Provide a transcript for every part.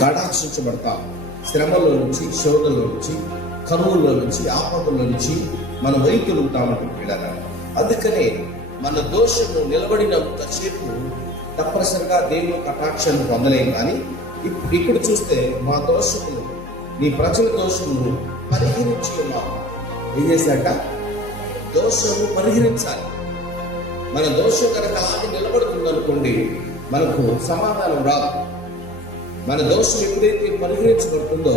కటాక్షించబడతాం. శ్రమలో నుంచి, శోధనలో నుంచి, కరువుల్లో నుంచి, ఆపదల్లో నుంచి మనం వైతొలుగుతామంటూ పిల్లలు. అందుకనే మన దోషము నిలబడినంతసేపు తప్పనిసరిగా దేవుని కటాక్షాన్ని పొందలేము. కానీ ఇక్కడ చూస్తే మా దోషములు, నీ ప్రజల దోషములు పరిహరించి ఉన్నాము. ఏం చేశాక దోషము పరిహరించాలి. మన దోషం కనుక అలాగే నిలబడుతుంది అనుకోండి, మనకు సమాధానం రాదు. మన దోషం ఎప్పుడైతే పరిహరించబడుతుందో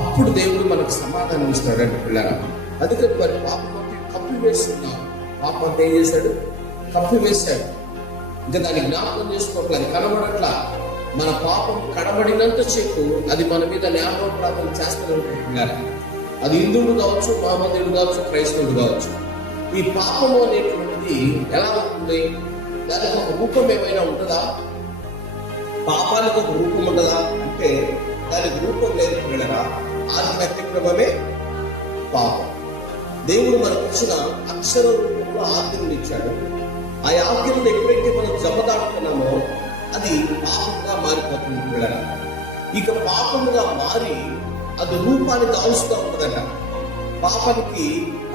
అప్పుడు దేవుడు మనకు సమాధానం ఇస్తాడంటే పిల్లరా. అందుకని మరి పాపం కప్పివేస్తున్నాం. పాపం అంతా ఏం చేశాడు? కప్పివేశాడు. ఇంకా దాన్ని జ్ఞాపకం చేసుకోవట్లేదు, కనబడట్లా. మన పాపం కనబడినంత సేపు అది మన మీద న్యాయోపరాధం చేస్తూనే ఉంటుంది పిల్లరా. అది హిందువులు కావచ్చు, మహమ్మదీయుడు కావచ్చు, క్రైస్తవుడు కావచ్చు. ఈ పాపము అనేటువంటిది ఎలా ఉంటుంది? దానికి ఒక రూపం ఏమైనా ఉంటుందా? పాపానికి ఒక రూపం ఉండదా అంటే దానికి రూపం లేదు పిల్లరా. ఆది అతిక్రమమే పాపం. దేవుడు మనకు ఇచ్చిన అక్షర రూపంలో ఆజ్ఞలు ఇచ్చాడు. ఆ ఆజ్ఞలను ఎప్పుడైతే మనం జమదాడుతున్నామో అది పాపంగా మారిపోతుంది పిల్లరా. ఇక పాపముగా మారి అది రూపాన్ని దాల్చుతూ ఉంటుందట. పాపానికి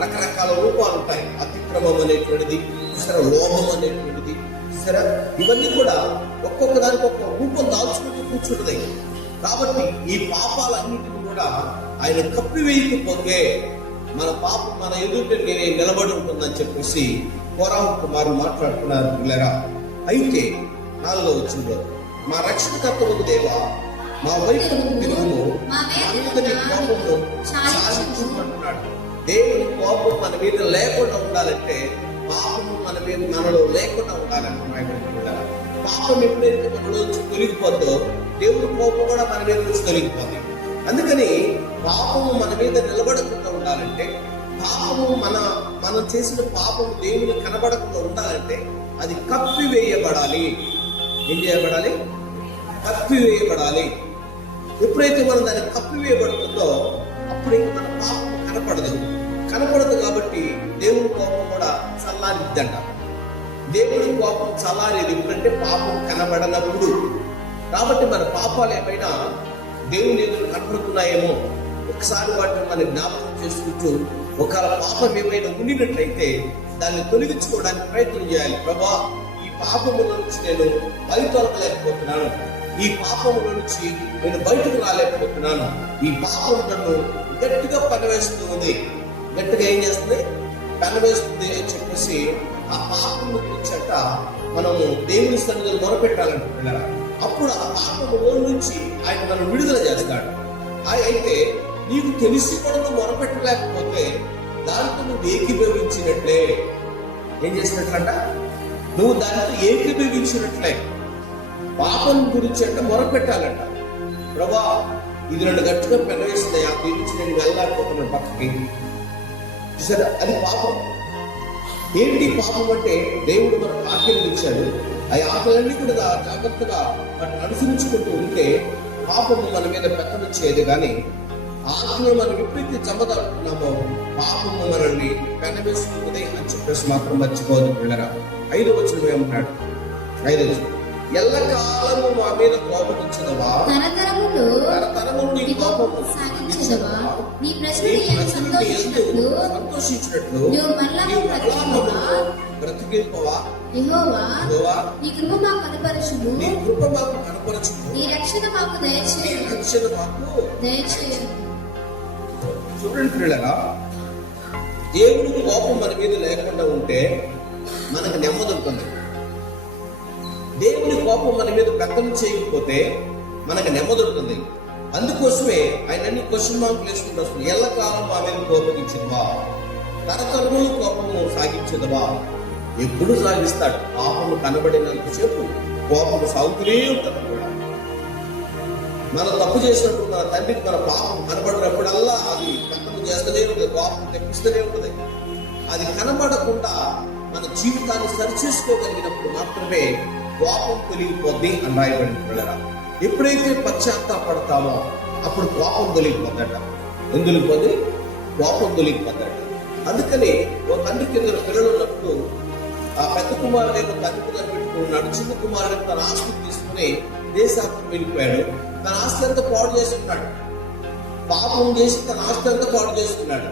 రకరకాల రూపాలు ఉంటాయి. అతిక్రమం అనేటువంటిది, సరే లోభం అనేటువంటిది, సరే ఇవన్నీ కూడా ఒక్కొక్క దానికి ఒక్కొక్క రూపం దాల్చుకుంటూ కూర్చుంటుంది. కాబట్టి ఈ పాపాలన్నింటినీ కూడా ఆయన కప్పివేయకపోతే మన పాపం మన ఎదుట నిలబడి ఉంటుందని చెప్పేసి కోరాహు కుమారులు మాట్లాడుతున్నారు పిల్లరా. అయితే 4వ వచనంలో మా రక్షణకర్తవు దేవా మా వైపు తిరుగుము, మా మీద నీ కోపము చాలించుమంటున్నాడు. దేవుని కోపం మన మీద లేకుండా ఉండాలంటే పాపము మనలో లేకుండా ఉండాలంటున్నాడు. పాపం ఎప్పుడైతే మనలో నుంచి తొలగిపోద్దో దేవుని కోపం కూడా మన మీద నుంచి తొలగిపోతుంది. అందుకని పాపము మన మీద నిలబడకుండా ఉండాలంటే, పాపము మనం చేసిన పాపము దేవుని కనబడకుండా ఉండాలంటే అది కప్పివేయబడాలి. ఏం చేయబడాలి? కప్పివేయబడాలి. ఎప్పుడైతే మనం దాన్ని కప్పివేయబడుతుందో అప్పుడు మన పాపం కనపడదు. కాబట్టి దేవుని కోపం కూడా చల్లారిద్దంట. దేవుని కోపం చల్లారేది ఎప్పుడంటే పాపం కనబడనప్పుడు. కాబట్టి మన పాపాలు ఏమైనా దేవుని ఎదురు కనపడుతున్నాయేమో ఒకసారి వాటిని మనం జ్ఞాపకం చేసుకుంటూ ఒకవేళ పాపం ఏమైనా ఉండినట్లయితే దాన్ని తొలగించుకోవడానికి ప్రయత్నం చేయాలి. ప్రభా, ఈ పాపముల నుంచి నేను బయటలేకపోతున్నాను, ఈ పాపముల నుంచి నేను బయటకు రాలేకపోతున్నాను, ఈ పాపం నన్ను గట్టిగా పనివేస్తుంది, గట్టిగా ఏం చేస్తుంది? పనివేస్తుంది అని చెప్పేసి ఆ పాపం గురించట మనము దేవుని సన్నిధిలో మొరపెట్టాలంటే పిల్లరా. అప్పుడు ఆ పాపములో నుంచి ఆయన మనం విడుదల చేస్తాడు. అయితే నీకు తెలిసి కూడా నువ్వు మొరపెట్టలేకపోతే దాంతో నువ్వు ఏకీభవించినట్లే. ఏం చేసినట్లంట? నువ్వు దాంతో ఏకీభవించినట్లే. పాపం గురించి అంటే మొరపెట్టాలంట. ప్రభా, ఇది నన్ను గట్టిగా పెనవేస్తుంది, ఆ గురించి నేను వెళ్ళలేకపోతున్నాను పక్కకి. చూసారా, అది పాపం. ఏంటి పాపం అంటే దేవుడు మనకు ఆజ్ఞలు ఇచ్చాడు. ఆ ఆజ్ఞలన్నీ కూడా జాగ్రత్తగా వాటిని అనుసరించుకుంటూ ఉంటే పాపము మన మీద పెత్తనం చేయదు. కానీ ఆజ్ఞ మనం ఎప్పుడైతే జమదాడుతున్నామో పాపము మనల్ని పెనవేసుకుంటుంది అని చెప్పేసి మాత్రం మర్చిపోదు పిల్లరా. 5వ వచనం ఏమన్నాడు? 5వ వచనం, ఎల్లకాలము మా మీద కోపగించదవా, తరతరములు నీ కోపము సాగించదవా, నీ ప్రజలను సంతోషించినట్లు బ్రతికింపవా. యెహోవా, నీ కృప మాకు కనపరచుము, నీ రక్షణ మాకు దయచేయు. చూడండి పిల్లరా, దేవుని కోపం మన మీద లేకుండా ఉంటే మనకు నెమ్మది ఉంటుంది. దేవుని కోపం మన మీద పెత్తనం చేయకపోతే మనకు నెమ్మది ఉంటుంది. అందుకోసమే ఆయన అన్ని క్వశ్చన్ మార్కులు వేసుకుంటూ వస్తుంది. ఎల్లకాలం మా మీద కోపగించదవా, తరతరములు కోపము సాగించదవా. ఎప్పుడు సాగిస్తాడు? పాపము కనబడినంతసేపు కోపము సాగుతూనే ఉంటుంది కూడా. మనం తప్పు చేసినప్పుడు మన తండ్రికి మన పాపం కనబడినప్పుడల్లా అది పెత్తనం చేస్తూనే ఉంటుంది, కోపం తెప్పిస్తూనే ఉంటుంది. అది కనబడకుండా మన జీవితాన్ని సరిచేసుకోగలిగినప్పుడు మాత్రమే కోపం తొలగిపోద్ది అని రాయబడిన పిల్లరా. ఎప్పుడైతే పశ్చాత్తాపడతామో అప్పుడు కోపం తొలగిపోద్దట. ఎందుకు పోతే కోపం తొలగిపోద్దట. అందుకని ఓ తండ్రికి 2 పిల్లలు ఉన్నప్పుడు ఆ పెద్ద కుమారుడేమో తండ్రి దగ్గర పెట్టుకున్నాడు. చిన్న కుమారుడు తన ఆస్తిని తీసుకుని దేశాత్మకు వెళ్ళిపోయాడు. తన ఆస్తి అంతా పాడు చేసుకున్నాడు. పాపం చేసి తన ఆస్తి అంతా పాడు చేసుకున్నాడు.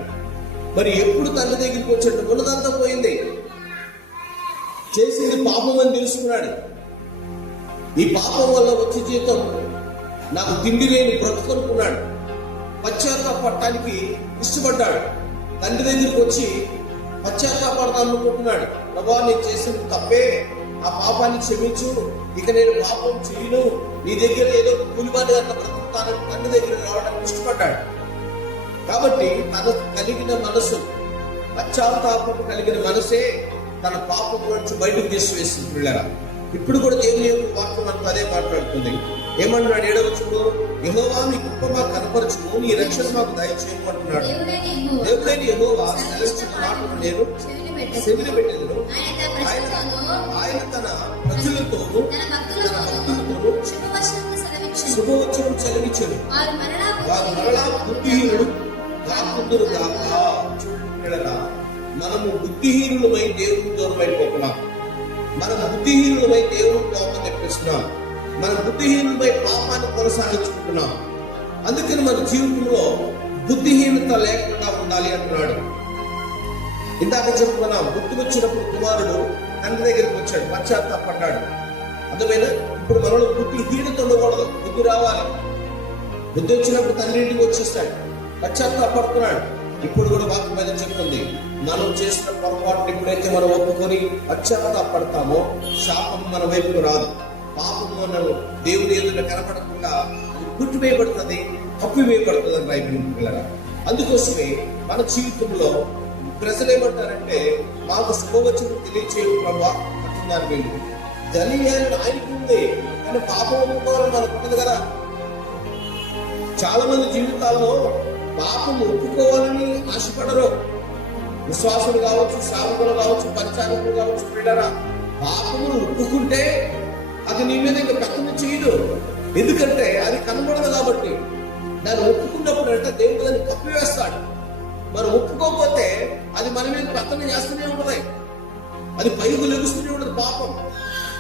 మరి ఎప్పుడు తండ్రి దగ్గరికి వచ్చాడు? ఉన్నదంతా పోయింది. చేసింది పాపం అని తెలుసుకున్నాడు. ఈ పాపం వల్ల వచ్చే జీతం నాకు తిండి లేని బ్రతుకనుకున్నాడు. పశ్చాత్తాపడటానికి ఇష్టపడ్డాడు. తండ్రి దగ్గరికి వచ్చి పశ్చాత్తాపడతాను అనుకుంటున్నాడు. ప్రభా, నేను చేసిన తప్పే, ఆ పాపాన్ని క్షమించు, ఇక నేను పాపం చేయను, నీ దగ్గర ఏదో కూలిబాటు అట్లా బ్రతుకుతానని తండ్రి దగ్గర రావడానికి ఇష్టపడ్డాడు. కాబట్టి తన కలిగిన మనసు, పశ్చాత్తాపం కలిగిన మనసే తన పాపం నుంచి బయటకు తీసివేసింది. పిల్లరా, ఇప్పుడు కూడా దేవుని యొక్క వాక్యం మనకు అదే మాట్లాడుతుంది. ఏమన్నాడు? 7వ వచనంలో, యెహోవా నీ కృప మాకు కనపరచుము, నీ రక్షణ మాకు దయచేయము అంటున్నాడు. దేవుడైన యెహోవా సెలవిచ్చిన మాటలు నేను చెవిని పెట్టెదను. ఆయన తన ప్రజలతోనూ శుభవచనం సెలవిచ్చెను. వారు మరలా బుద్ధిహీనుడు కాకుందురు గాక. చూడరా, మనము బుద్ధిహీనులమై దేవుని దూరం అయిపోతున్నాం. మనం బుద్ధిహీనులమై దేవుని కోపం తెప్పిస్తున్నాం. మన బుద్ధిహీనులమై పాపాన్ని కొనసాగించుకుంటున్నాం. అందుకని మన జీవితంలో బుద్ధిహీనత లేకుండా ఉండాలి అంటున్నాడు. ఇందాక చెప్పుకున్నాం, బుద్ధి వచ్చినప్పుడు కుమారుడు తండ్రి దగ్గరికి వచ్చాడు, పశ్చాత్తాపడ్డాడు. అర్థమైనా? ఇప్పుడు మనలో బుద్ధిహీనత ఉండకూడదు, బుద్ధి రావాలి. బుద్ధి వచ్చినప్పుడు తండ్రి ఇంటికి వచ్చేస్తాడు, పశ్చాత్తాపడుతున్నాడు. ఇప్పుడు కూడా వాక్యం మీద చెప్తుంది, మనం చేసిన పొరపాటుని ఎప్పుడైతే మనం ఒప్పుకొని పశ్చాత్తాపడతామో శాపం మన వైపుకు రాదు. పాపం మనం దేవుని ఎదుట కనపడకుండా అది పుట్టివేయబడుతుంది, కప్పివేయబడుతుంది అని రాయబడింది. అందుకోసమే మన జీవితంలో ప్రజలు ఏమంటారంటే, మాకు శుభవచనం తెలియచేయు ప్రభా అంటున్నారు. వీళ్ళు తెలియాలని ఆయనకు ఉంది, కానీ పాపం ఒప్పుకోవాలని మనకు ఉండదు కదా. చాలా మంది జీవితాల్లో పాపం ఒప్పుకోవాలని ఆశపడరు. విశ్వాసులు కావచ్చు, సేవకులు కావచ్చు, పంచాంగులు కావచ్చు. పిల్లరా, పాపమును ఒప్పుకుంటే అది నీ మీద ఇంకా పెత్తనం చేయదు. ఎందుకంటే అది కనబడదు కాబట్టి. దాన్ని ఒప్పుకున్నప్పుడు అంటే దేవుడు దాన్ని కప్పివేస్తాడు. మనం ఒప్పుకోకపోతే అది మన మీద పెత్తనం చేస్తూనే ఉంటుంది, అది పైకి లెగుస్తూనే ఉంటుంది పాపం.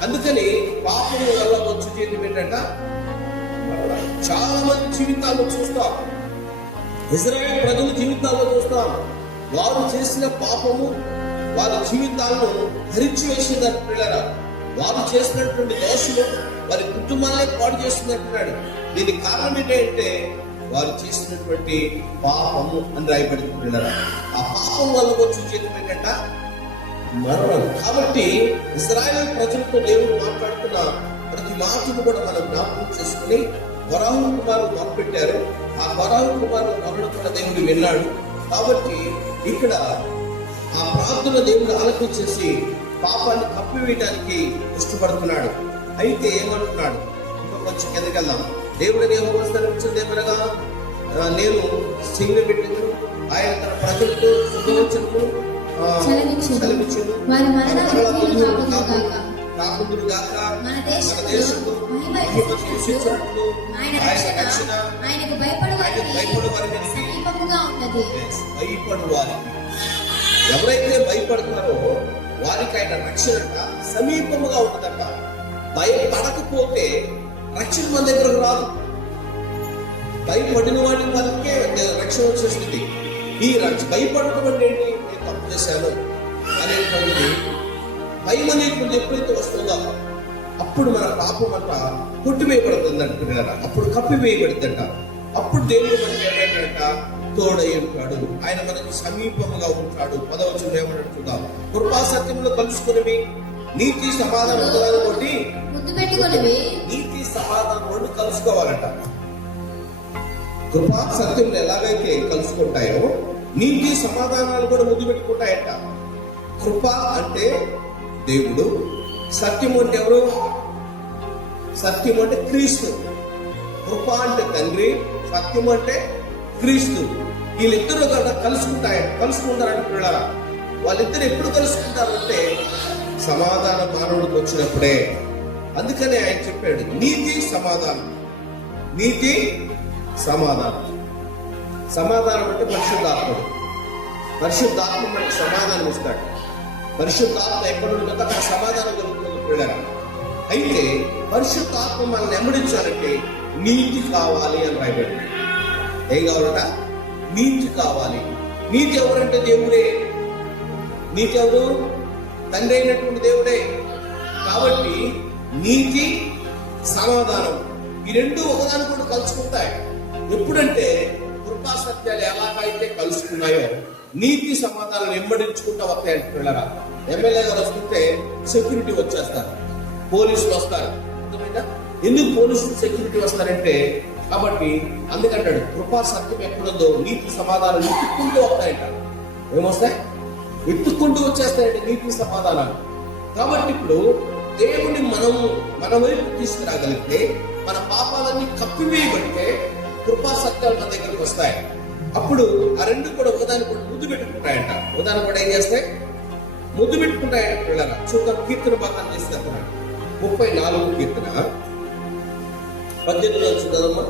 అందుకని పాపం వల్ల వచ్చే జీవితం ఏంటంట, చాలా మంది జీవితాల్లో చూస్తాం, ఇజ్రాయేల్ ప్రజల జీవితాల్లో చూస్తాం, వారు చేసిన పాపము వారి జీవితాలను హరించి వేసిందని. పిల్లరా, వారు చేసినటువంటి దోషులు వారి కుటుంబాలనే పాడు చేస్తున్నట్టున్నాడు. దీనికి కారణం ఏంటంటే వారు చేసినటువంటి పాపము అని రాయబడింది. పిల్లరా, ఆ పాపం వల్ల వచ్చే జీవితం ఏంటంట, మరణం. కాబట్టి ఇశ్రాయేలు ప్రజలతో దేవుడు మాట్లాడుతున్న ప్రతి మాటను కూడా మనం జ్ఞాపకం చేసుకుని ఫరోహు కుమారుడు మొదలుపెట్టారు. ఆ ఫరోహు కుమారుడు మొదలు కూడా దేవుడు విన్నాడు. కాబట్టి ఇక్కడ ఆ ప్రార్థన దేవుడు ఆలకించేసి పాపాన్ని కప్పివేయడానికి ఇష్టపడుతున్నాడు. అయితే ఏమంటున్నాడు, ఇంకా కొంచెం కిందకెళ్దాం. దేవుడిని ఏమనగా, నేను సింగిల్ పెట్టింది, ఆయన తన ప్రజలతో శుభవచనము సెలవిచ్చును, కాకుందురు గాక, మన దేశంలో ఆయనకు భయపడు వారికి, ఎవరైతే భయపడతారో వారికి ఆయన రక్షణ సమీపముగా ఉంటుందట. భయపడకపోతే రక్షణ మన దగ్గరకు రాదు. భయపడిన వాడి వాళ్ళకే రక్షణ వచ్చేస్తుంది. ఈ భయపడటం అంటే ఏంటి? నేను తప్పు చేశాను అనేటువంటిది భయం అనేటువంటి ఎప్పుడైతే వస్తుందో అప్పుడు మన పాపం అంట కొట్టివేయబడుతుంది అంటున్నార, అప్పుడు కప్పివేయబడుతుంట. అప్పుడు దేవుడు మనకి ఏమంటాడంట, తోడై ఉంటాడు, ఆయన మనకు సమీపముగా ఉంటాడు. 10వ వచనంలో ఏమంటున్నాం, కృపా సత్యంలో కలుసుకుని నీతి సమాధానం కొట్టి నీతి సమాధానం రెండు కలుసుకోవాలంట. కృపా సత్యంలో ఎలాగైతే కలుసుకుంటాయో నీతి సమాధానాలు కూడా ముద్దు పెట్టుకుంటాయంట. కృప అంటే దేవుడు, సత్యం అంటే ఎవరు? సత్యం అంటే క్రీస్తు. కృప అంటే తండ్రి, సత్యం అంటే క్రీస్తు. వీళ్ళిద్దరూ కదా కలుసుకుంటారంటే పిల్లరా, వాళ్ళిద్దరు ఎప్పుడు కలుసుకుంటారంటే సమాధాన మానవుడికి వచ్చినప్పుడే. అందుకనే ఆయన చెప్పాడు నీతి సమాధానం, నీతి సమాధానం. సమాధానం అంటే పరిశుద్ధాత్ముడు. పరిశుద్ధాత్మ మనకి సమాధానం ఇస్తాడు. పరిశుద్ధాత్మ ఎక్కడ ఉంటుందో అక్కడ సమాధానం కలుగుతుంది పిల్లరా. అయితే పరిశుద్ధాత్మ మనల్ని వెంబడించాలంటే నీతి కావాలి అని రాయబడింది. ఏం కావాలట? నీతి కావాలి. నీతి ఎవరంటే దేవుడే. నీతి ఎవరు? తండ్రి అయినటువంటి దేవుడే. కాబట్టి నీతి, సమాధానం ఈ రెండు ఒకదానికొకటి కలుసుకుంటాయి. ఎప్పుడంటే కృపా సత్యాలు ఎలాగైతే కలుసుకున్నాయో నీతి సమాధానం వెంబడించుకుంటూ వస్తాయంటే పిల్లరా. ఎమ్మెల్యే గారు వస్తుంటే సెక్యూరిటీ వచ్చేస్తారు, పోలీసులు వస్తారు. ఎందుకు పోలీసులు సెక్యూరిటీ వస్తారంటే కాబట్టి అందుకంటాడు కృపా సత్యం ఎక్కడుందో నీతి సమాధానం వెతుక్కుంటూ వస్తాయంట. ఏమొస్తాయి? వెతుక్కుంటూ వచ్చేస్తాయంటే నీతి సమాధానాలు. కాబట్టి ఇప్పుడు దేవుని మన వైపు తీసుకురాగలిగితే, మన పాపాలన్నీ కప్పివేయబడితే కృపా సత్యాలు మన దగ్గరికి వస్తాయి. అప్పుడు ఆ రెండు కూడా ఒకదాని కూడా ముద్దు పెట్టుకుంటాయంట. ఒకదాని కూడా ఏం చేస్తాయి? ముద్దు పెట్టుకుంటాయంట. పిల్లరా చూద్దాం. కీర్తన భాగం చేస్తున్నాడు. 34 కీర్తన 18 చూద్దామా.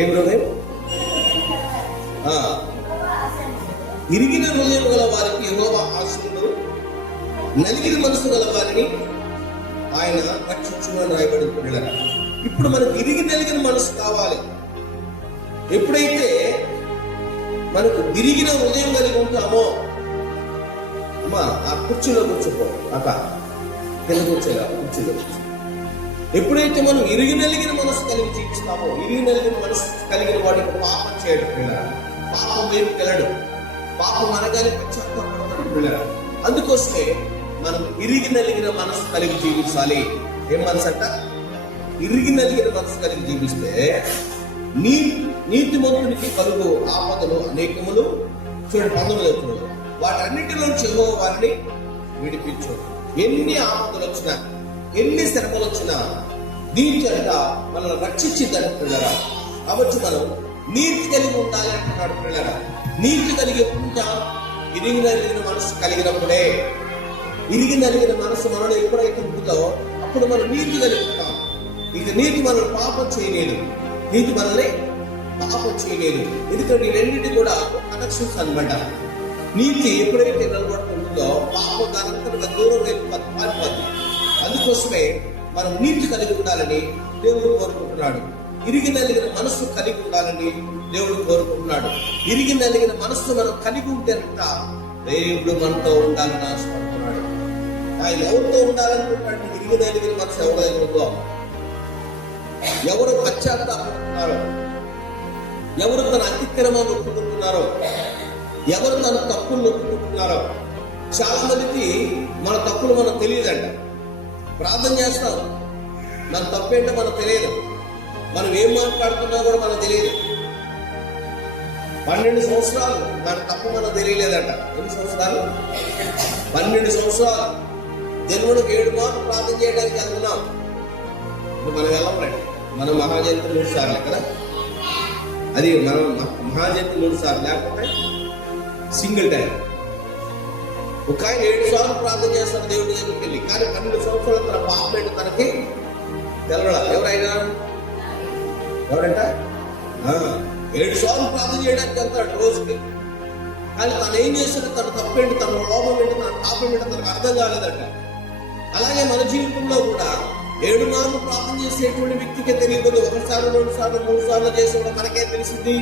ఏం హృదయం? ఇరిగిన హృదయం గల వారికి యెహోవా ఆశీనుడు, నలిగిన మనసు గల వారిని ఆయన రక్షించుమని రాయబడింది. పిల్లరా ఇప్పుడు మనకు నలిగిన మనసు కావాలి. ఎప్పుడైతే మనకు విరిగిన హృదయం కలిగి ఉంటామో, అమ్మా ఆ కుర్చీలో కూర్చోపో, అక్క కింద కూర్చోలే, కుర్చీలో కూర్చో. ఎప్పుడైతే మనం నలిగిన మనసు కలిగి జీవిస్తామో, నలిగిన మనసు కలిగిన వాడికి పాపం చేయడం పిల్లరా. పాపం వైపు వెళ్ళడు. పాపం అనగానే పశ్చాత్తాపడతాడు పిల్లరా. అందుకోసమే మనం నలిగిన మనసు కలిగి జీవించాలి. ఏం మనసు అంట? నలిగిన మనసు కలిగి జీవిస్తే నీతిమంతునికి కలుగు ఆపదలు అనేకములు. చూడండి 19 వాటన్నిటి నుంచి యెహోవా వారిని విడిపించు. ఎన్ని ఆపదలు వచ్చినా, ఎన్ని శ్రమలు వచ్చినా దీని అంట మనల్ని రక్షించిందని పిల్లరా. కాబట్టి మనం నీతి కలిగి ఉండాలి అంటున్నాడు పిల్లరా. నీతి కలిగి ఉంటా నలిగిన మనసు కలిగినప్పుడే. నలిగిన మనసు మనలో ఎప్పుడైతే ఉంటుందో అప్పుడు మనం నీతి కలిగి ఉంటాం. ఇక నీతి మనల్ని పాపం చేయలేదు. నీతి మనల్ని పాపం చేయలేదు. ఎందుకంటే ఈ రెండింటి కూడా కనెక్షన్స్ అనమాట. నీతి ఎప్పుడైతే నిలబడుతుందో పాపం దానంతగా దూరం పారిపోతుంది. అందుకోసమే మనం నీతి కలిగి ఉండాలని దేవుడు కోరుకుంటున్నాడు. నలిగిన మనస్సు కలిగి ఉండాలని దేవుడు కోరుకుంటున్నాడు. నలిగిన మనస్సు మనం కలిగి ఉంటేనంట దేవుడు మనతో ఉండాలని ఆశపడుతున్నాడు. ఆయన ఎవరితో ఉండాలనుకుంటున్నాడు? నలిగిన మనసు ఎవరైనా ఎవరు పశ్చాత్తాపడుతున్నారో, ఎవరు తన అతిక్రమాన్ని ఒప్పుకుంటున్నారో, ఎవరు తన తప్పులు ఒప్పుకుంటున్నారో. చాలా మందికి మన తప్పులు మనకు తెలియదంట. ప్రార్థన చేస్తాం, మన తప్పేంటో మనకు తెలియదు. మనం ఏం మాట్లాడుతున్నా కూడా మనకు తెలియదు. 12 సంవత్సరాలు మన తప్పు మనకు తెలియలేదంట. ఎన్ని సంవత్సరాలు? 12 సంవత్సరాలు. జన్మకు 7 మార్లు ప్రార్థన చేయడానికి వెళ్తున్నాం. మనం వెళ్ళండి. మనం మహాజయంతి 3 సార్లు కదా. అది మనం మహాజయంతి 3 సార్లు, లేకపోతే సింగిల్ టైం. ఒక ఆయన 7 సార్లు ప్రార్థన చేస్తాడు దేవుడి దగ్గరికి వెళ్ళి. కానీ 12 సంవత్సరాల తన పాపం ఏంటో తనకి తెలవడా. ఎవరంట 7 సార్లు ప్రార్థన చేయడానికి వెళ్తాడు రోజుకి. కానీ తను ఏం చేస్తాడు? తన తప్పేంటి, తన లోపం ఏంటి, తన పాపం ఏంటో తనకు అర్థం కాలేదంట. అలాగే మన జీవితంలో కూడా 7 మార్లు ప్రార్థన చేసేటువంటి వ్యక్తికే తెలియదు. 1 సార్లు 2 సార్లు 3 సార్లు చేసేవాడు మనకే తెలిసింది.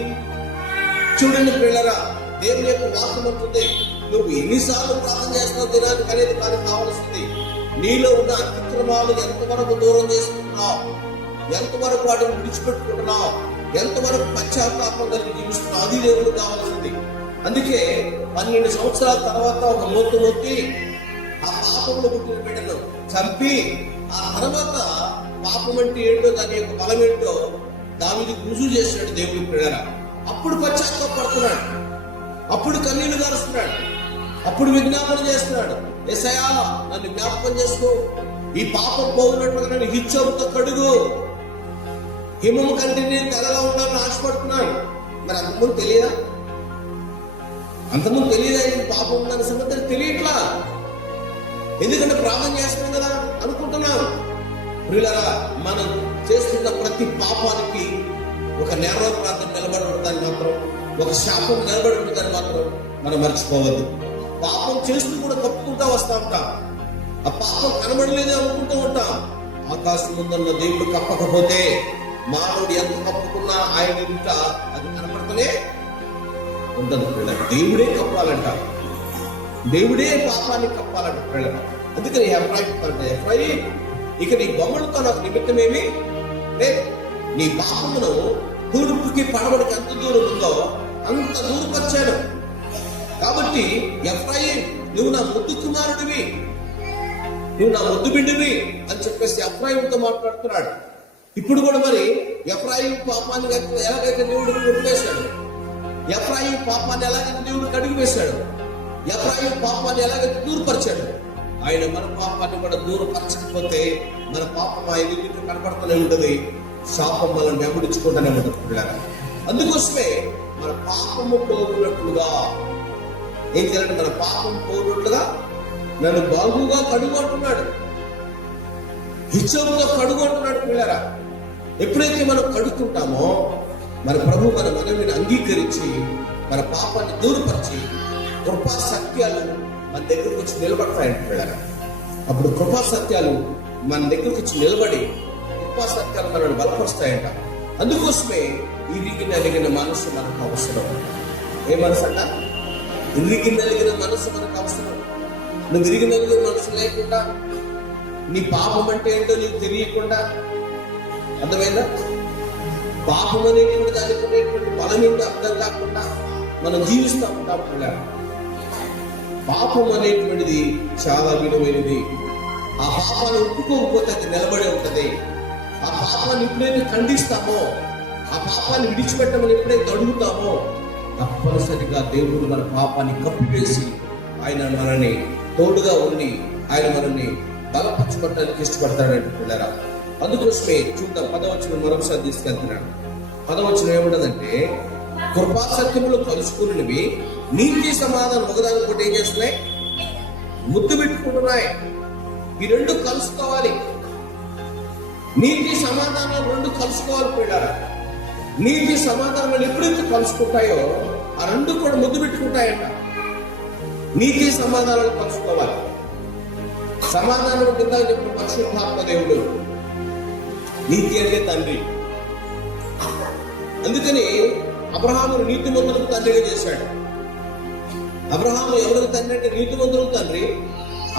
చూడండి పిల్లరా, దేవుని యొక్క వాక్యం ఉంటుంది, నువ్వు ఎన్నిసార్లు ప్రార్థన చేస్తావు దినానికి అనేది కానీ కావాల్సింది నీలో ఉన్న అతిక్రమాలు ఎంతవరకు దూరం చేసుకుంటున్నావు, ఎంతవరకు వాటిని విడిచిపెట్టుకుంటున్నావు, ఎంతవరకు పశ్చాత్తాపం కలిగి జీవిస్తున్నావు, అది దేవుడు కావాల్సింది. అందుకే 12 సంవత్సరాల తర్వాత ఒక మొత్తి ఆ పాపంలో పుట్టిన బిడ్డను చంపి ఆ తర్వాత పాపం అంటే ఏంటో, దాని యొక్క బలం ఏంటో దావీదుకు రుజువు చేసినాడు దేవుడి పిల్లరా. అప్పుడు పశ్చాత్తాపడుతున్నాడు, అప్పుడు కన్నీళ్లు గారుస్తున్నాడు, అప్పుడు విజ్ఞాపన చేస్తున్నాడు. యేసయ్యా నన్ను జ్ఞాపకం చేసుకో, ఈ పాపం పోయినట్టుగా నన్ను హిచ్చోపుతో కడుగు, హిమము కంటే నేను తెల్లగా ఉండాలని ఆశపడుతున్నాడు. మరి అంతకుముందు తెలియదా? ఈ పాపం ఉందన్న సంగతి తెలియట్లా. ఎందుకంటే ప్రార్థన చేస్తున్నాం కదా అనుకుంటున్నాం. ప్రియులారా, మనం చేస్తున్న ప్రతి పాపానికి ఒక నేర ప్రార్థన నిలబడి ఉంటుందని మాత్రం, ఒక శాపం నిలబడి ఉంటుందని మాత్రం మనం మర్చిపోవద్దు. పాపం చేస్తూ కూడా తప్పుకుంటా వస్తూ ఉంటాం. ఆ పాపం కనబడలేదే అనుకుంటూ ఉంటాం. ఆకాశం ముందున్న దేవుడు కప్పకపోతే మానవుడు ఎంత కప్పుకున్నా ఆయన ఇంట అది కనపడుతూనే ఉండదు పిల్లలు. దేవుడే కప్పాలంట, దేవుడే పాపాన్ని కప్పాలంట పిల్లలు. అందుకని ఎఫ్రాయిం ఇక నీ బొమ్మలతో నాకు నిమిత్తమేమి లేదు. నీ పాపమును తూర్పుకి పడవడికి ఎంత దూరం ఉందో అంత దూరపరిచాడు. కాబట్టి ఎఫ్రాయిం నువ్వు నా ముద్దు కుమారుడివి, నువ్వు నా ముద్దు బిడ్డవి అని చెప్పేసి ఎఫ్రాయింతో మాట్లాడుతున్నాడు. ఇప్పుడు కూడా మరి ఎఫ్రాయిం పాపాన్ని ఎలాగైతే దేవుడు కొట్టేశాడు, ఎఫ్రాయిం పాపాన్ని ఎలాగైతే దేవుడు కడిగి వేశాడు, ఎఫ్రాయిం పాపాన్ని ఎలాగైతే దూరపరిచాడు, ఆయన మన పాపాన్ని కూడా దూరపరచకపోతే మన పాపం ఆయన ఎదుట కనపడుతూనే ఉంటుంది, శాపం మనం వెంబడించుకుంటూనే ఉంటుంది పిల్లలు. అందుకోసమే మన పాపము పోగొన్నట్లుగా ఏం చేయాలంటే, మన పాపం పోగొట్టుగా నన్ను బాగుగా కడుగు అంటున్నాడు, హిచ్చంతో కడుగు అంటున్నాడు పిల్లరా. ఎప్పుడైతే మనం కడుక్కుంటామో మన ప్రభు మన మనవిని అంగీకరించి మన పాపాన్ని దూరపరిచి కృపా సత్యాలు మన దగ్గరకు వచ్చి నిలబడతాయంట పిల్లరా. అప్పుడు కృపా సత్యాలు మన దగ్గరకు వచ్చి నిలబడి కృపా సత్యాలు మనల్ని బలపరుస్తాయంట. అందుకోసమే ఇరిగి నలిగిన మనసు మనకు అవసరం. ఏ మనసు అంట? ఇరిగి నలిగిన మనసు మనకు అవసరం. నువ్వు ఇరిగి నలిగిన మనసు లేకుండా, నీ పాపం అంటే ఏంటో నీకు తెలియకుండా, అర్థమైందా? పాపం అనేటువంటి దానికి ఉండేటువంటి బలం ఏంటో అర్థం కాకుండా మనం జీవిస్తూ ఉంటాం పిల్లలు. పాపం అనేటువంటిది చాలా విలువైనది. ఆ పాపాన్ని ఒప్పుకోకపోతే అది నిలబడి ఉంటుంది. ఆ పాపాన్ని ఎప్పుడైతే ఖండిస్తామో, ఆ పాపాన్ని విడిచిపెట్టమని ఎప్పుడైతే అడుగుతామో, తప్పనిసరిగా దేవుడు మన పాపాన్ని కప్పివేసి ఆయన మనల్ని తోడుగా ఉండి ఆయన మనల్ని బలపరచుకోవడానికి ఇష్టపడతాడంటే పిల్లరా. అందుకోసమే చూద్దాం, 10వ వచనం మరొకసారి తీసుకెళ్తున్నాడు. 10వ వచనం ఏముంటదంటే, కృపా సత్యములు కలుసుకున్నవి నీతి సమాధానం ఒకదాని ఒకటి ఏం చేస్తున్నాయి? ముద్దు పెట్టుకుంటున్నాయి. ఈ రెండు కలుసుకోవాలి. నీతి సమాధానాలు రెండు కలుసుకోవాలి పిల్లరా. నీతి సమాధానాలు ఎప్పుడైతే కలుసుకుంటాయో ఆ రెండు కూడా ముద్దు పెట్టుకుంటాయంట. నీతి సమాధానాలు కలుసుకోవాలి. సమాధానం కింద చెప్పిన పరిశుద్ధాత్మ దేవుడు, నీతి అంటే తండ్రి. అందుకని అబ్రహామును నీతిమంతులకు తండ్రిగా చేశాడు. అబ్రహాము ఎవరికి తండ్రి అంటే నీతిమంతులకు తండ్రి,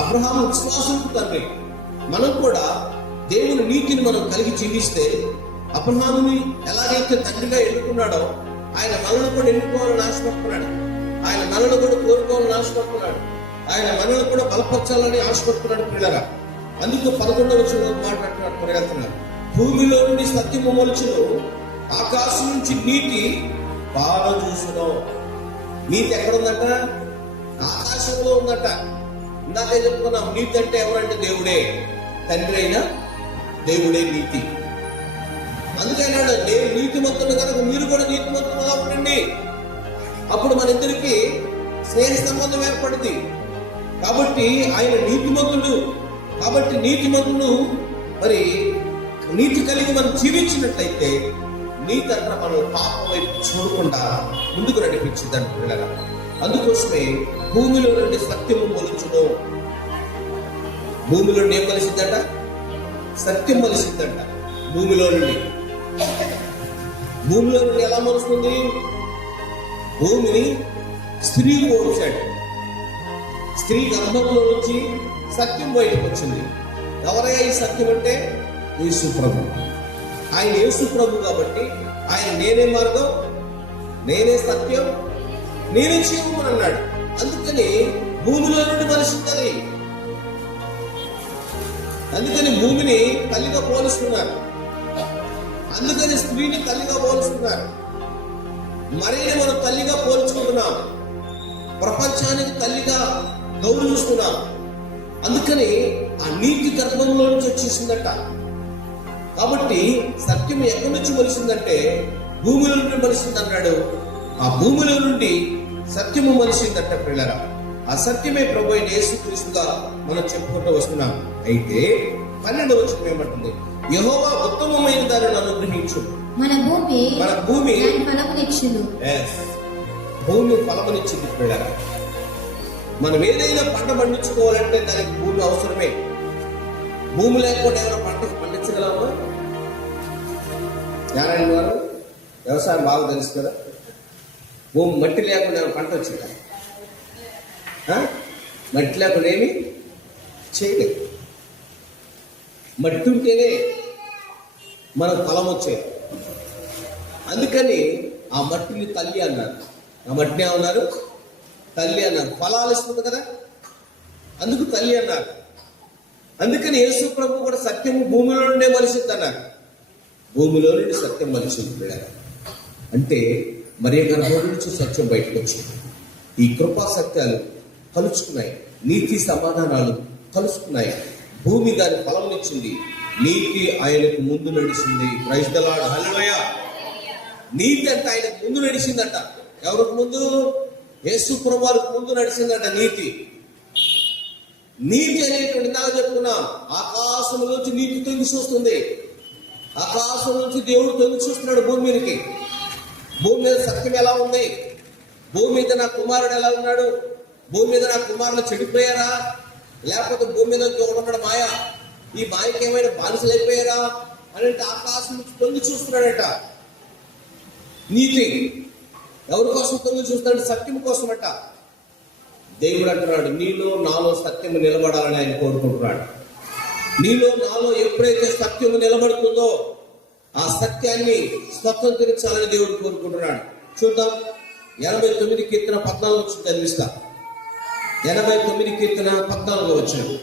అబ్రహాము విశ్వాసులకు తండ్రి. మనం కూడా దేవుని నీతిని మనం కలిగి జీవిస్తే అబ్రహాముని ఎలాగైతే తండ్రిగా ఎన్నుకున్నాడో ఆయన మనల్ని కూడా ఎన్నుకోవాలని ఆశపడుతున్నాడు. ఆయన మనల్ని కూడా కోరుకోవాలని ఆశపడుతున్నాడు. ఆయన మనల్ని కూడా బలపరచాలని ఆశపడుతున్నాడు పిల్లగా. అందుకు 11వ వచనంలో మాట్లాడుతున్నాడు, పరిగెత్తున్నాడు. భూమిలో నుండి సత్యము మొలుచును, ఆకాశం నుంచి నీతి పారజూసును. నీతి ఎక్కడుందట? ఆకాశంలో ఉందట. ఇందాకే చెప్పుకున్నాం, నీతి అంటే ఎవరంటే దేవుడే, తండ్రి అయినా దేవుడే నీతి. అందుకైనాడు, నేను నీతిమంతుడు కనుక మీరు కూడా నీతిమంతులుగా ఉండండి. అప్పుడు మన ఇద్దరికి స్నేహ సంబంధం ఏర్పడింది. కాబట్టి ఆయన నీతిమంతుడు. కాబట్టి నీతిమంతుడు మరి నీతి కలిగి మనం జీవించినట్లయితే నీతి అంతా మనం పాపం వైపు చూడకుండా ముందుకు నడిపించిందంట పిల్లగా. అందుకోసమే భూమిలో నుండి సత్యము మొలుచును. భూమిలో నుండి ఏం కలిసిందంట? సత్యం మొలిసిందంట. భూమిలో నుండి ఎలా మొలుస్తుంది? భూమిని స్త్రీ పోల్చాడు. స్త్రీ గర్భంలో నుంచి సత్యం బయటకు వచ్చింది. ఎవరయ్యా ఈ సత్యం అంటే? యేసు ప్రభు. ఆయన యేసు ప్రభు కాబట్టి ఆయన నేనే మార్గం, నేనే సత్యం, నేనే జీవం అని అన్నాడు. అందుకని భూమిలో నుండి మనిషి. అందుకని భూమిని తల్లిగా పోలుస్తున్నారు. అందుకని స్త్రీని తల్లిగా పోలుస్తున్నారు. మరీని మనం తల్లిగా పోల్చుకుంటున్నాం. ప్రపంచానికి తల్లిగా గౌరవిస్తున్నాం. అందుకని ఆ నీతి గర్భంలో నుంచి వచ్చేసిందట. కాబట్టి సత్యం ఎక్కడి నుంచి మలిసిందంటే భూమిలో నుండి మలిసింది అన్నాడు. ఆ భూమిలో నుండి సత్యము మలిసిందట పిల్లరా. ఆ సత్యమే ప్రభు అయిన యేసుక్రీస్తుగా మనం చెప్పుకుంటూ వస్తున్నాం. అయితే 12వ వచనం ఏమంటుంది? యెహోవా ఉత్తమమైన దానిని అనుగ్రహించు. మన భూమి భూమి ఫలమునిచ్చింది పిల్లరా. మనం ఏదైనా పంట పండించుకోవాలంటే దానికి భూమి అవసరమే. భూమి లేకుండా ఏమైనా పంట పండించగలమా? నారాయణ గారు వ్యవసాయం బాగా తెలుసు కదా. భూమి మట్టి లేకుండా పంట వచ్చిందా? మట్టి లేకుండా ఏమి చేయలేదు. మట్టి ఉంటేనే మనకు ఫలం వచ్చేది. అందుకని ఆ మట్టిని తల్లి అన్నారు. ఆ మట్టిని ఏమన్నారు? తల్లి అన్నారు. ఫలాలు ఇస్తుంది కదా, అందుకు తల్లి అన్నారు. అందుకని యేసు ప్రభు కూడా సత్యము భూమిలో నుండే మనిషింది అన్నారు. భూమిలో నుండి సత్యం మనిషింది అంటే మరి గర్భం నుంచి సత్యం బయటకు వచ్చింది. ఈ కృపా సత్యాలు కలుసుకున్నాయి, నీతి సమాధానాలు కలుసుకున్నాయి. భూమి దాని ఫలం ఇచ్చింది. నీతి ఆయనకు ముందు నడిచింది. ప్రైజ్ ది లార్డ్, హల్లెలూయా. నీతి అంటే ఆయనకు ముందు నడిచిందట. ఎవరికి ముందు? యేసు ప్రభువుకు ముందు నడిచిందట నీతి. నీతి అనేటువంటి నాకు చెప్పుకున్నాం, ఆకాశం నుంచి నీతి తొంగి చూస్తుంది. ఆకాశం నుంచి దేవుడు తొంగి చూస్తున్నాడు భూమి మీదకి. భూమి మీద సత్యం ఎలా ఉంది? భూమి మీద నా కుమారుడు ఎలా ఉన్నాడు? భూమి మీద నా కుమారులు చెడిపోయారా? లేకపోతే భూమి మీద ఉన్నాడు మాయ, ఈ మాయకి ఏమైనా బానిసలు అయిపోయారా అని అంటే ఆకాశం నుంచి తొంగి చూస్తున్నాడట. నీతి ఎవరి కోసం తొంగి చూస్తున్నాడు? సత్యం కోసం అట. దేవుడు అంటున్నాడు, నీలో నాలో సత్యము నిలబడాలని ఆయన కోరుకుంటున్నాడు. నీలో నాలో ఎప్పుడైతే సత్యము నిలబడుతుందో ఆ సత్యాన్ని స్వతంత్రించాలని దేవుడు కోరుకుంటున్నాడు. చూద్దాం, 89 కీర్తన 14 చదివిస్తా. 89 కీర్తన 14 వచ్చాడు.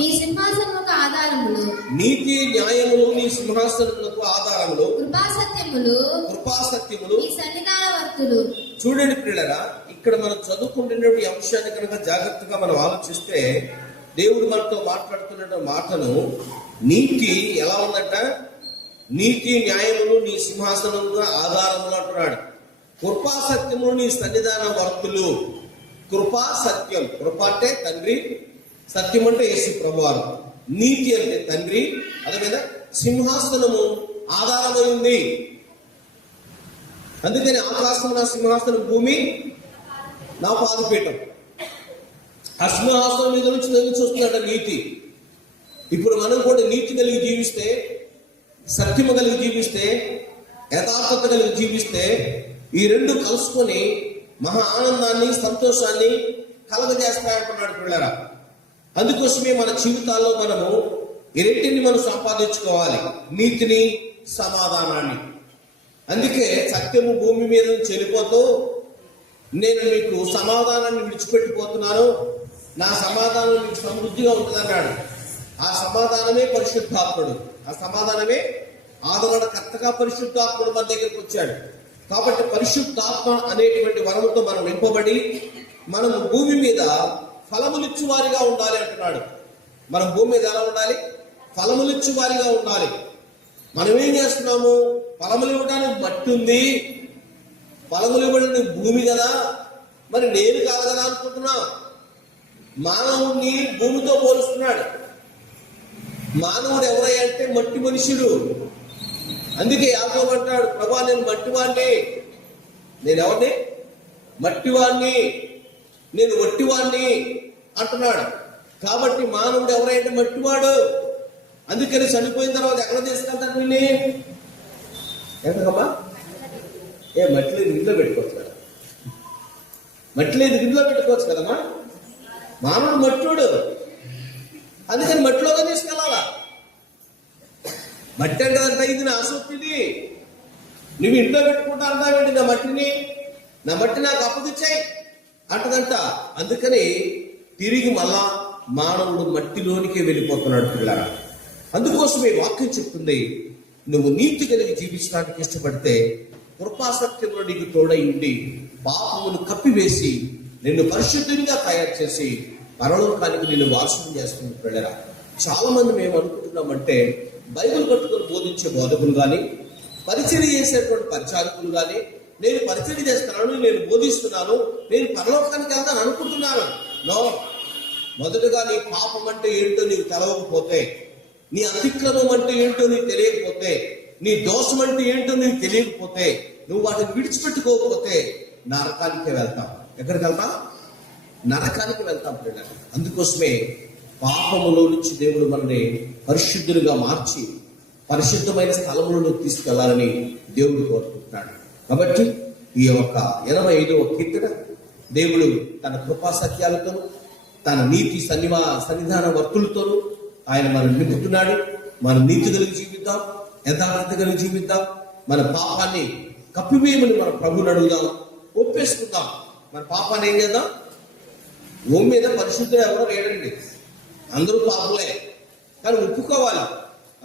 నీ సింహాసనములకు ఆధారములు, నీతి న్యాయములు నీ సింహాసనములకు ఆధారములు, కృపాసత్యములు నీ సన్నిధానవర్తులు. చూడండి పిల్లరా, ఇక్కడ మనం చదువుకుంటున్న ఈ అంశాన్ని కనుక జాగ్రత్తగా మనం ఆలోచిస్తే దేవుడు మనతో మాట్లాడుతున్న మాటను, నీతి ఎలా ఉందంట? నీతి న్యాయములు నీ సింహాసనముగా ఆధారములు అంటున్నాడు. కృపా సత్యములు నీ సన్నిధాన వర్తులు. కృపా సత్యం, కృప అంటే తండ్రి, సత్యం అంటే యేసు ప్రభువారు, నీతి అంటే తండ్రి, అదే మీద సింహాసనము ఆధారమై ఉంది. అందుకని ఆకాశం నా సింహాసనం, భూమి నా పాదపీఠం. ఆ సింహాసనం మీద నుంచి నేను చూస్తున్నాడు నీతి. ఇప్పుడు మనం కూడా నీతి కలిగి జీవిస్తే, సత్యము కలిగి జీవిస్తే, యథార్థత కలిగి జీవిస్తే, ఈ రెండు కలుసుకొని మహా ఆనందాన్ని సంతోషాన్ని కలగజేస్తాయంటున్నాడు పిల్లరా. అందుకోసమే మన జీవితాల్లో మనము ఈ రెంటిని మనం సంపాదించుకోవాలి, నీతిని సమాధానాన్ని. అందుకే సత్యము భూమి మీద నుంచి వెళ్ళిపోతూ నేను మీకు సమాధానాన్ని విడిచిపెట్టిపోతున్నాను, నా సమాధానం మీకు సమృద్ధిగా ఉంటుందన్నాడు. ఆ సమాధానమే పరిశుద్ధాత్ముడు, ఆ సమాధానమే ఆదరణకర్తగా పరిశుద్ధాత్ముడు మన దగ్గరికి వచ్చాడు. కాబట్టి పరిశుద్ధాత్మ అనేటువంటి వరముతో మనం నింపబడి మనము భూమి మీద ఫలములిచ్చు వారిగా ఉండాలి అంటున్నాడు. మనం భూమి మీద ఎలా ఉండాలి? ఫలములిచ్చు వారిగా ఉండాలి. మనం ఏం చేస్తున్నాము? ఫలములు ఇవ్వడానికి మట్టి ఉంది, ఫలములు ఇవ్వడానికి భూమి కదా, మరి నేను కాదు కదా అనుకుంటున్నా. మానవుడిని భూమితో పోలుస్తున్నాడు. మానవుడు ఎవరయ్యా అంటే మట్టి మనుషుడు. అందుకే యాకోబు అంటాడు, ప్రభా నేను మట్టివాణ్ణి. నేను ఎవరిని? మట్టివాణ్ణి, నేను వట్టివాణ్ణి అంటున్నాడు. కాబట్టి మానవుడు ఎవరైతే మట్టివాడు. అందుకని చనిపోయిన తర్వాత ఎక్కడ తీసుకెళ్తాడు నిన్ను? ఎక్కడమ్మా? మట్టి లేదు ఇంట్లో పెట్టుకోవచ్చు కదా, మట్టి లేదు ఇంట్లో పెట్టుకోవచ్చు కదమ్మా. మానవుడు మట్టుడు, అందుకని మట్టిలోగా తీసుకెళ్ళాలా. మట్టి అంటదంట, ఇది నా ఆసక్తిది, నువ్వు ఇంట్లో పెట్టుకుంటా అంటావేంటి నా మట్టిని? నా మట్టి నాకు అప్పగిచ్చాయి అంటదంట. అందుకని తిరిగి మళ్ళా మానవుడు మట్టిలోనికి వెళ్ళిపోతున్నాడు పిల్లరా. అందుకోసమే వాక్యం చెప్తుంది, నువ్వు నీతి కలిగి జీవించడానికి ఇష్టపడితే కృపాసత్యంలో నీకు తోడై ఉండి పాపమును కప్పివేసి నిన్ను పరిశుద్ధంగా తయారు చేసి పరలోకానికి నిన్ను వారసుని చేస్తుంది పిల్లరా. చాలా మంది మేము అనుకుంటున్నామంటే బైబిల్ పట్టుకొని బోధించే బోధకులు కానీ, పరిచర్య చేసేటువంటి పరిచారకులు కానీ, నేను పరిచర్య చేస్తున్నాను, నేను బోధిస్తున్నాను, నేను పరలోకానికి వెళ్తాను అనుకుంటున్నాను. నో, మొదటగా నీ పాపం అంటే ఏంటో నీకు తెలవకపోతే, నీ అతిక్రమం అంటే ఏంటో నీకు తెలియకపోతే, నీ దోషం అంటే ఏంటో నీకు తెలియకపోతే, నువ్వు వాటిని విడిచిపెట్టుకోకపోతే నరకానికే వెళ్తాం. ఎక్కడికి వెళ్తాం? నరకానికి వెళ్తాం పిల్లలు. అందుకోసమే పాపములో నుంచి దేవుడు మనల్ని పరిశుద్ధులుగా మార్చి పరిశుద్ధమైన స్థలములను తీసుకెళ్లాలని దేవుడు కోరుకుంటున్నాడు. కాబట్టి ఈ యొక్క 85వ కీర్తన దేవుడు తన కృపా సత్యాలతో తన నీతి సన్నిధాన వర్తులతోనూ ఆయన మనం నింపుతున్నాడు. మనం నీతి కలిగి జీవిద్దాం, యథార్థత కలిగి జీవిద్దాం. మన పాపాన్ని కప్పివేయమని మన ప్రభువుని అడుగుదాం, ఒప్పేసుకుందాం. మన పాపాన్ని ఏం చేద్దాం? భూమి మీద పరిశుద్ధులు ఎవరో లేడండి, అందరూ పాపలే. కానీ ఒప్పుకోవాలి,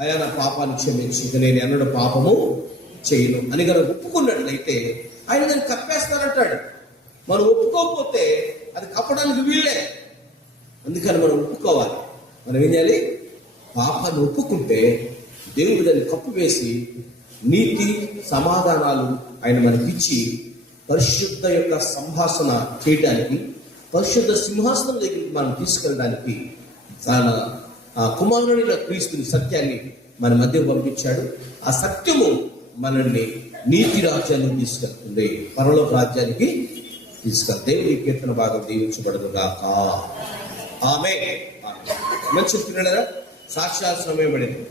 అయ్యా నా పాపాన్ని క్షమించి ఇక నేను ఎన్నడూ పాపము చేయను అని కనుక ఒప్పుకున్నట్లయితే ఆయన దాన్ని కప్పేస్తానంటాడు. మనం ఒప్పుకోకపోతే అది కప్పడానికి వీళ్ళే. అందుకని మనం ఒప్పుకోవాలి. మనం ఏం చేయాలి? పాపాన్ని ఒప్పుకుంటే దేవుడు దాన్ని కప్పు వేసి నీతి సమాధానాలు ఆయన మనకిచ్చి పరిశుద్ధ యొక్క సంభాషణ చేయడానికి, పరిశుద్ధ సింహాసనం దగ్గరికి మనం తీసుకెళ్ళడానికి తన కుమారుడైన క్రీస్తుని సత్యాన్ని మన మధ్య పంపించాడు. ఆ సత్యము మనల్ని నీతి రాజ్యానికి తీసుకెళ్తుంది, పరలోక రాజ్యానికి తీసుకెళ్తే. దేవుడి కీర్తన భాగం దీవించబడదుగాక. ఆమేన్. మంచి పిల్లలరా, సాక్షాత్ సమయం పడింది.